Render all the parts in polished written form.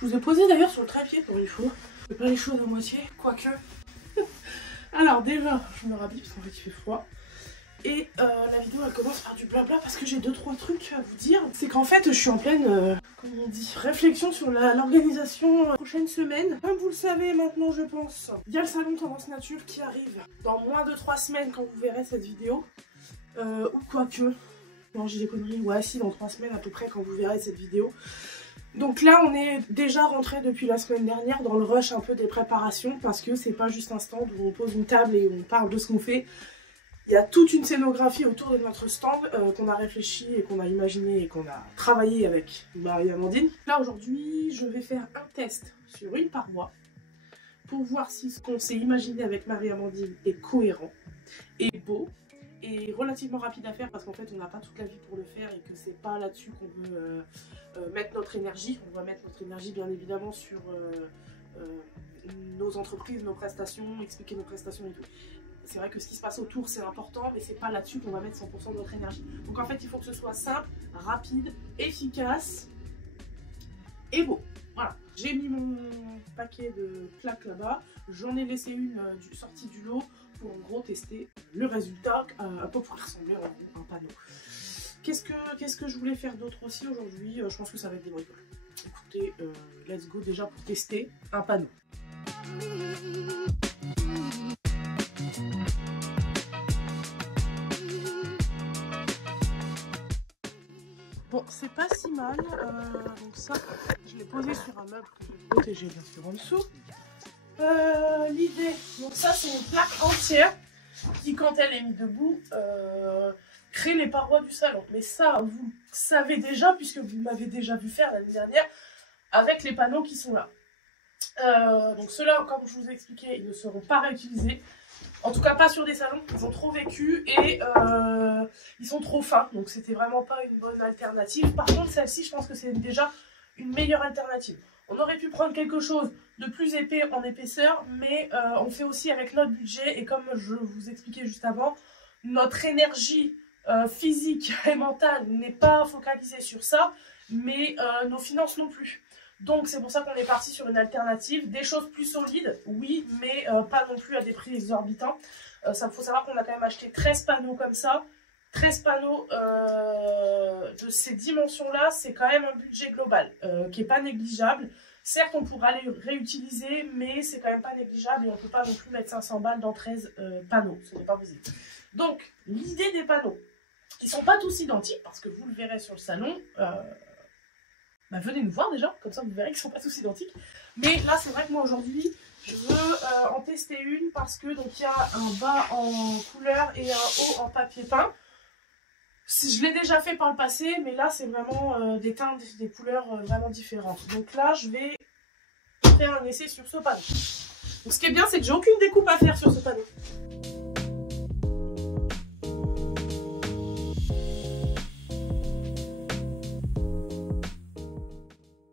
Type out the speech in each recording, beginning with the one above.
Je vous ai posé d'ailleurs sur le trépied pour une fois. Je fais pas les choses à moitié, quoique. Alors déjà, je me rhabille parce qu'en fait il fait froid. Et la vidéo elle commence par du blabla parce que j'ai 2-3 trucs à vous dire. C'est qu'en fait je suis en pleine comment on dit, réflexion sur l'organisation prochaine semaine. Comme vous le savez maintenant je pense, il y a le salon Tendance Nature qui arrive dans moins de 3 semaines quand vous verrez cette vidéo. Ou quoique, non j'ai des conneries, ouais si dans 3 semaines à peu près quand vous verrez cette vidéo. Donc là on est déjà rentré depuis la semaine dernière dans le rush un peu des préparations parce que c'est pas juste un stand où on pose une table et on parle de ce qu'on fait. Il y a toute une scénographie autour de notre stand qu'on a réfléchi et qu'on a imaginé et qu'on a travaillé avec Marie-Amandine. Là aujourd'hui je vais faire un test sur une paroi pour voir si ce qu'on s'est imaginé avec Marie-Amandine est cohérent et beau. Et relativement rapide à faire parce qu'en fait on n'a pas toute la vie pour le faire et que c'est pas là-dessus qu'on veut mettre notre énergie. On va mettre notre énergie bien évidemment sur nos entreprises, nos prestations, expliquer nos prestations et tout. C'est vrai que ce qui se passe autour c'est important mais c'est pas là-dessus qu'on va mettre 100% de notre énergie. Donc en fait il faut que ce soit simple, rapide, efficace et beau. Voilà, j'ai mis mon paquet de plaques là-bas, j'en ai laissé une sortie du lot pour en gros tester le résultat, un peu pour ressembler en gros à un panneau. Qu'est-ce que je voulais faire d'autre aussi aujourd'hui? Je pense que ça va être des bricoles. Écoutez, let's go déjà pour tester un panneau. Bon, c'est pas si mal, donc ça, je l'ai posé sur un meuble que je vais protéger bien sûr en dessous. L'idée, donc ça c'est une plaque entière qui quand elle est mise debout crée les parois du salon. Mais ça vous le savez déjà puisque vous m'avez déjà vu faire l'année dernière avec les panneaux qui sont là. Donc ceux-là, comme je vous ai expliqué, ils ne seront pas réutilisés. En tout cas pas sur des salons, ils ont trop vécu et ils sont trop fins. Donc c'était vraiment pas une bonne alternative. Par contre celle-ci je pense que c'est déjà une meilleure alternative. On aurait pu prendre quelque chose de plus épais en épaisseur, mais on fait aussi avec notre budget et comme je vous expliquais juste avant, notre énergie physique et mentale n'est pas focalisée sur ça, mais nos finances non plus. Donc c'est pour ça qu'on est parti sur une alternative, des choses plus solides, oui, mais pas non plus à des prix exorbitants. Ça faut savoir qu'on a quand même acheté 13 panneaux comme ça. 13 panneaux de ces dimensions-là, c'est quand même un budget global qui n'est pas négligeable. Certes, on pourra les réutiliser, mais c'est quand même pas négligeable et on ne peut pas non plus mettre 500 balles dans 13 panneaux. Ce n'est pas possible. Donc, l'idée des panneaux, ils ne sont pas tous identiques parce que vous le verrez sur le salon. Venez nous voir déjà, comme ça vous verrez qu'ils ne sont pas tous identiques. Mais là, c'est vrai que moi aujourd'hui, je veux en tester une parce que donc il y a un bas en couleur et un haut en papier peint. Je l'ai déjà fait par le passé, mais là c'est vraiment des teintes, des couleurs vraiment différentes. Donc là je vais faire un essai sur ce panneau. Donc ce qui est bien c'est que j'ai aucune découpe à faire sur ce panneau.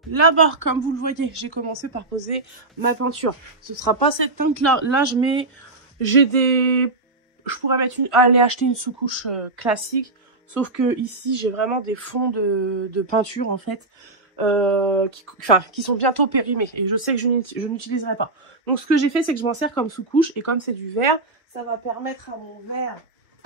Là-bas, comme vous le voyez, j'ai commencé par poser ma peinture. Ce sera pas cette teinte là. Là je pourrais aller acheter une sous-couche classique. Sauf que ici j'ai vraiment des fonds de peinture en fait qui sont bientôt périmés et je sais que je n'utiliserai pas. Donc ce que j'ai fait c'est que je m'en sers comme sous-couche et comme c'est du verre, ça va permettre à mon verre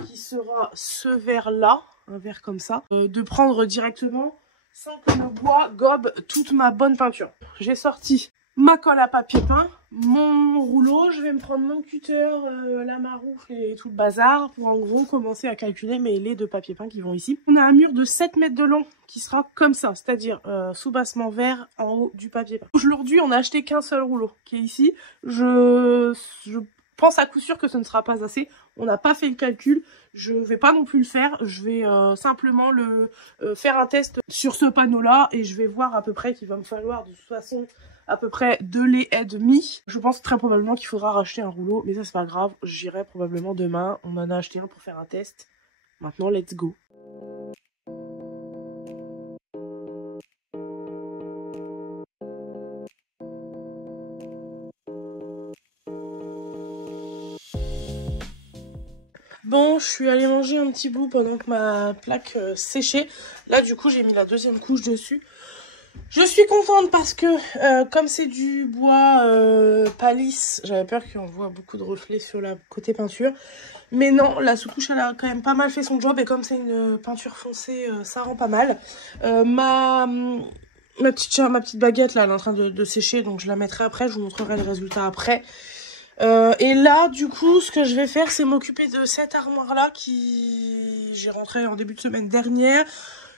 qui sera ce verre là, un verre comme ça, de prendre directement sans que le bois gobe toute ma bonne peinture. J'ai sorti ma colle à papier peint, mon rouleau, je vais me prendre mon cutter, la maroufle et tout le bazar pour en gros commencer à calculer mes laits de papier peint qui vont ici. On a un mur de 7 mètres de long qui sera comme ça, c'est-à-dire sous-bassement vert en haut du papier peint. Aujourd'hui on a acheté qu'un seul rouleau qui est ici. Je pense à coup sûr que ce ne sera pas assez. On n'a pas fait le calcul, je vais pas non plus le faire, je vais simplement faire un test sur ce panneau là et je vais voir à peu près qu'il va me falloir de toute façon à peu près 2 laits et demi. Je pense très probablement qu'il faudra racheter un rouleau, mais ça c'est pas grave, j'irai probablement demain. On en a acheté un pour faire un test. Maintenant let's go. Bon, je suis allée manger un petit bout pendant que ma plaque séchait. Là, du coup, j'ai mis la deuxième couche dessus. Je suis contente parce que comme c'est du bois pas lisse, j'avais peur qu'on voit beaucoup de reflets sur la côté peinture. Mais non, la sous-couche elle a quand même pas mal fait son job et comme c'est une peinture foncée, ça rend pas mal. Ma petite baguette là, elle est en train de sécher, donc je la mettrai après, je vous montrerai le résultat après. Et là, du coup, ce que je vais faire, c'est m'occuper de cette armoire-là qui j'ai rentré en début de semaine dernière,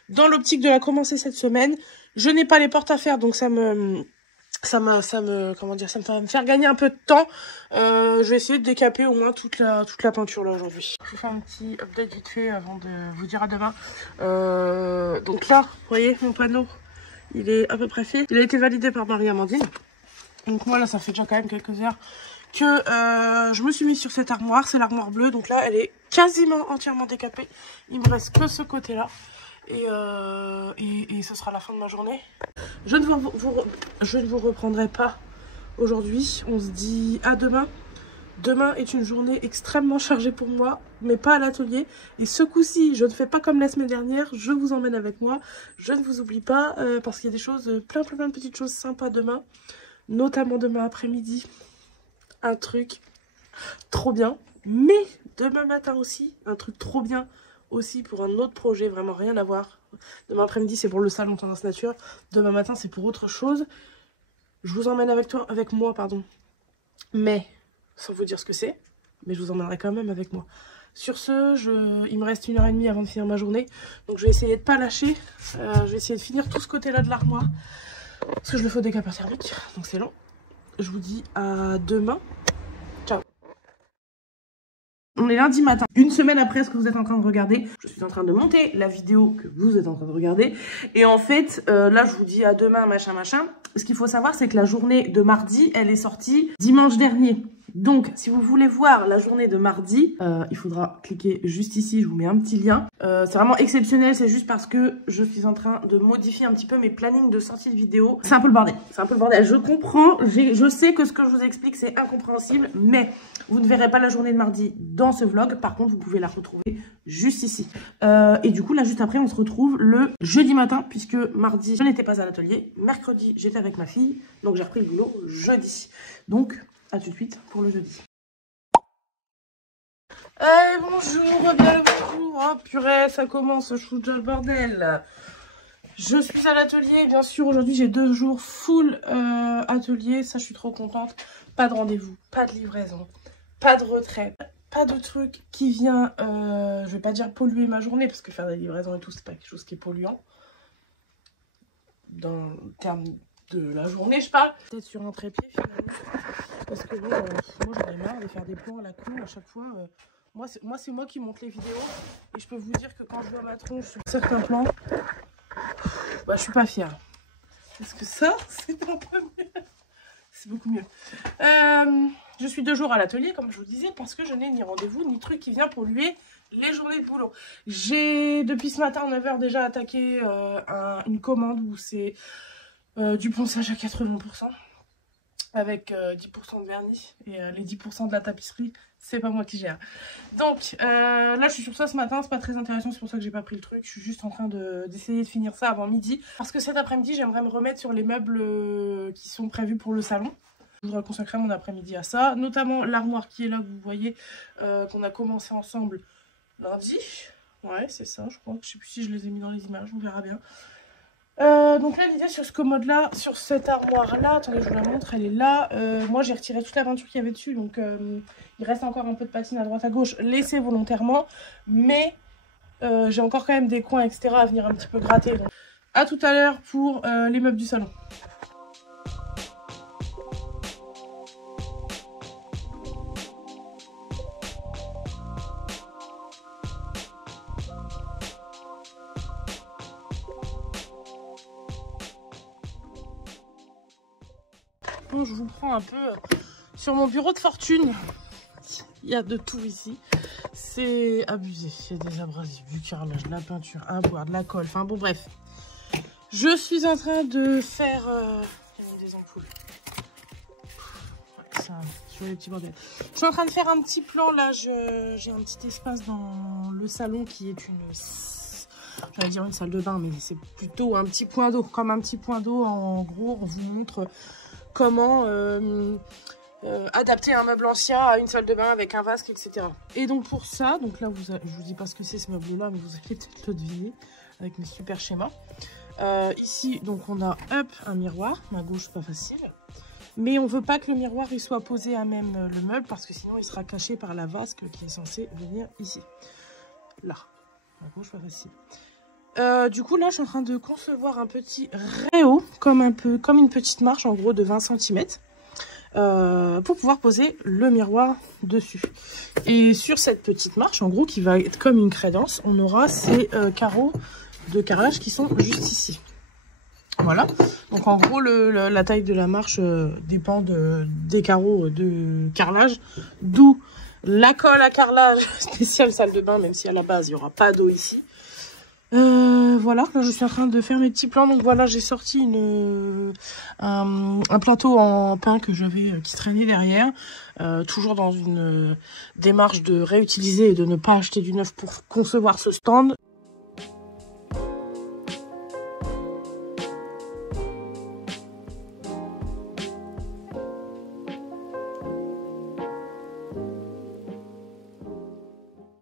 dans l'optique de la commencer cette semaine. Je n'ai pas les portes à faire, donc ça me fait me faire gagner un peu de temps. Je vais essayer de décaper au moins toute la peinture là aujourd'hui. Je vais faire un petit update vite fait avant de vous dire à demain. Donc là, vous voyez, mon panneau, il est à peu près fait. Il a été validé par Marie-Amandine. Donc moi là, ça fait déjà quand même quelques heures que je me suis mise sur cette armoire. C'est l'armoire bleue, donc là, elle est quasiment entièrement décapée. Il me reste que ce côté-là. Et ce sera la fin de ma journée. Je ne vous reprendrai pas aujourd'hui. On se dit à demain. Demain est une journée extrêmement chargée pour moi, mais pas à l'atelier. Et ce coup-ci, je ne fais pas comme la semaine dernière. Je vous emmène avec moi. Je ne vous oublie pas parce qu'il y a des choses, plein de petites choses sympas demain. Notamment demain après-midi. Un truc trop bien. Mais demain matin aussi, un truc trop bien. Aussi pour un autre projet, vraiment rien à voir. Demain après-midi, c'est pour le salon Tendance Nature. Demain matin, c'est pour autre chose. Je vous emmène avec moi, mais, sans vous dire ce que c'est, mais je vous emmènerai quand même avec moi. Sur ce, il me reste 1h30 avant de finir ma journée. Donc je vais essayer de pas lâcher. Je vais essayer de finir tout ce côté-là de l'armoire. Parce que je le fais au décapeur thermique, donc c'est long. Je vous dis à demain. Ciao. On est lundi matin, une semaine après ce que vous êtes en train de regarder. Je suis en train de monter la vidéo que vous êtes en train de regarder. Et en fait, là, je vous dis à demain, machin. Ce qu'il faut savoir, c'est que la journée de mardi, elle est sortie dimanche dernier. Donc, si vous voulez voir la journée de mardi, il faudra cliquer juste ici, je vous mets un petit lien. C'est vraiment exceptionnel, c'est juste parce que je suis en train de modifier un petit peu mes plannings de sortie de vidéo. C'est un peu le bordel, je comprends, je sais que ce que je vous explique, c'est incompréhensible, mais vous ne verrez pas la journée de mardi dans ce vlog. Par contre, vous pouvez la retrouver juste ici. Et du coup, là, juste après, on se retrouve le jeudi matin, puisque mardi, je n'étais pas à l'atelier. Mercredi, j'étais avec ma fille, donc j'ai repris le boulot jeudi. Donc, à tout de suite pour le jeudi. Bonjour, bienvenue. Oh purée, ça commence, je fous déjà le bordel. Je suis à l'atelier, bien sûr. Aujourd'hui, j'ai 2 jours full atelier. Ça, je suis trop contente. Pas de rendez-vous, pas de livraison, pas de retraite, pas de truc qui vient, je vais pas dire polluer ma journée, parce que faire des livraisons et tout, c'est pas quelque chose qui est polluant. Dans le terme de la journée, je parle. Peut-être sur un trépied, finalement. Parce que bon, moi j'en ai marre de faire des plans à la con à chaque fois. Moi c'est moi qui monte les vidéos. Et je peux vous dire que quand je vois ma tronche sur certains plans, bah je suis pas fière. Parce que ça, c'est un peu mieux. C'est beaucoup mieux. Je suis 2 jours à l'atelier, comme je vous disais, parce que je n'ai ni rendez-vous, ni truc qui vient polluer les journées de boulot. J'ai, depuis ce matin, 9 h déjà attaqué une commande où c'est du ponçage à 80%. Avec 10% de vernis et les 10% de la tapisserie, c'est pas moi qui gère. Donc là je suis sur ça ce matin, c'est pas très intéressant, c'est pour ça que j'ai pas pris le truc. Je suis juste en train d'essayer de finir ça avant midi. Parce que cet après-midi, j'aimerais me remettre sur les meubles qui sont prévus pour le salon. Je voudrais consacrer mon après-midi à ça, notamment l'armoire qui est là, que vous voyez, qu'on a commencé ensemble lundi. Ouais, c'est ça, je crois. Je sais plus si je les ai mis dans les images, on verra bien. Donc là l'idée sur ce commode là, sur cette armoire là, attendez je vous la montre, elle est là. Moi j'ai retiré toute la peinture qu'il y avait dessus, donc il reste encore un peu de patine à droite à gauche, laissée volontairement, mais j'ai encore quand même des coins etc à venir un petit peu gratter. Donc à tout à l'heure pour les meubles du salon. Bon, je vous prends un peu sur mon bureau de fortune. Il y a de tout ici. C'est abusé. Il y a des abrasifs, du carrelage, de la peinture, un bois, de la colle. Enfin bon, bref. Je suis en train de faire... il y a même des ampoules. Ça, sur les petits bordels. Je suis en train de faire un petit plan. Là, j'ai un petit espace dans le salon qui est j'allais dire une salle de bain, mais c'est plutôt un petit point d'eau. Comme un petit point d'eau, en gros, on vous montre comment adapter un meuble ancien à une salle de bain avec un vasque, etc. Et donc pour ça, donc là, je vous dis pas ce que c'est ce meuble-là, mais vous allez peut-être le deviner avec mes super schémas. Ici, donc on a un miroir, à gauche, pas facile. Mais on veut pas que le miroir il soit posé à même le meuble parce que sinon il sera caché par la vasque qui est censée venir ici. Là, à gauche, pas facile. Du coup là je suis en train de concevoir un petit réhaut comme une petite marche en gros de 20 cm pour pouvoir poser le miroir dessus. Et sur cette petite marche en gros qui va être comme une crédence, on aura ces carreaux de carrelage qui sont juste ici. Voilà, donc en gros la taille de la marche dépend des carreaux de carrelage, d'où la colle à carrelage spéciale salle de bain, même si à la base il n'y aura pas d'eau ici. Voilà, là je suis en train de faire mes petits plans, donc voilà j'ai sorti un plateau en pin que j'avais qui traînait derrière, toujours dans une démarche de réutiliser et de ne pas acheter du neuf pour concevoir ce stand.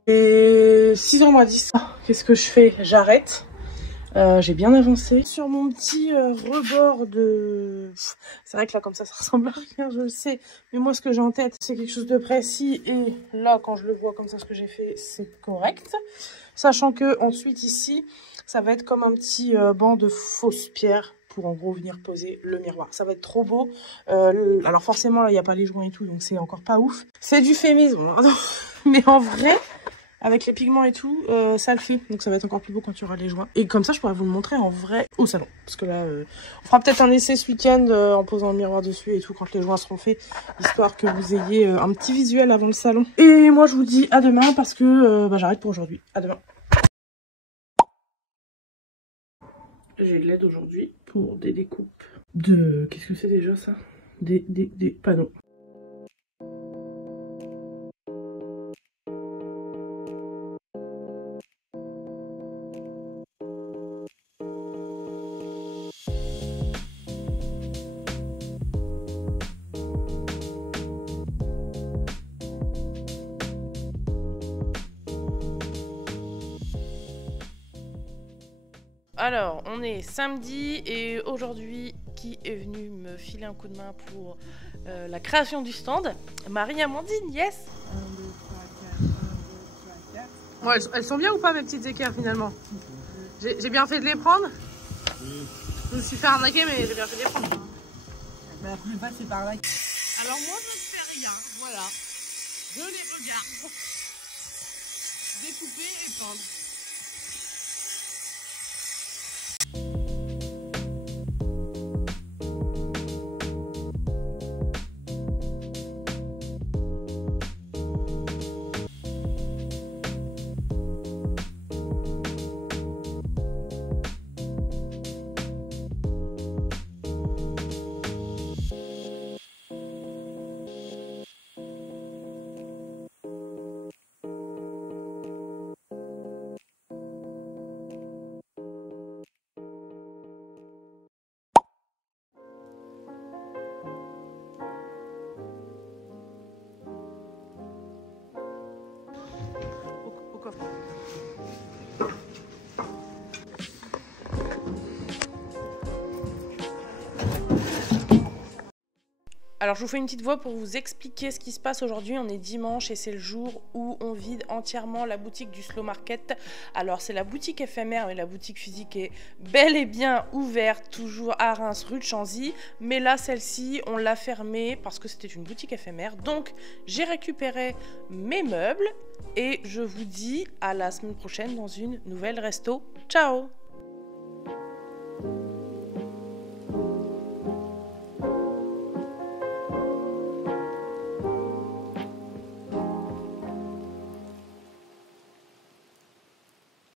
Et 6h moins 10, qu'est-ce que je fais? J'arrête. J'ai bien avancé. Sur mon petit rebord de... C'est vrai que là, comme ça ressemble à rien, je le sais. Mais moi, ce que j'ai en tête, c'est quelque chose de précis. Et là, quand je le vois comme ça, ce que j'ai fait, c'est correct. Sachant que ensuite, ici, ça va être comme un petit banc de fausses pierres pour en gros venir poser le miroir. Ça va être trop beau. Alors forcément, là, il n'y a pas les joints et tout, donc c'est encore pas ouf. C'est du fait maison, hein. Mais en vrai... Avec les pigments et tout, ça le fait. Donc ça va être encore plus beau quand il y aura les joints. Et comme ça, je pourrais vous le montrer en vrai au salon. Parce que là, on fera peut-être un essai ce week-end en posant le miroir dessus et tout quand les joints seront faits. Histoire que vous ayez un petit visuel avant le salon. Et moi, je vous dis à demain parce que j'arrête pour aujourd'hui. À demain. J'ai de l'aide aujourd'hui pour des découpes de... Qu'est-ce que c'est déjà ça? Des panneaux. Alors, on est samedi et aujourd'hui, qui est venu me filer un coup de main pour la création du stand? Marie-Amandine, yes! 1, 2, 3, 4, 1, 2, 3, 4. Ouais, elles sont bien ou pas mes petites équerres finalement? J'ai bien fait de les prendre? Oui. Je me suis fait arnaquer mais j'ai bien fait de les prendre. Mais la première fois c'est par là. Alors moi je ne fais rien, voilà. Je les regarde. Découper et peindre. Alors je vous fais une petite voix pour vous expliquer ce qui se passe aujourd'hui. On est dimanche et c'est le jour où on vide entièrement la boutique du Slow Market. Alors c'est la boutique éphémère mais la boutique physique est bel et bien ouverte, toujours à Reims rue de Chanzy. Mais là celle-ci on l'a fermée parce que c'était une boutique éphémère. Donc j'ai récupéré mes meubles et je vous dis à la semaine prochaine dans une nouvelle resto. Ciao!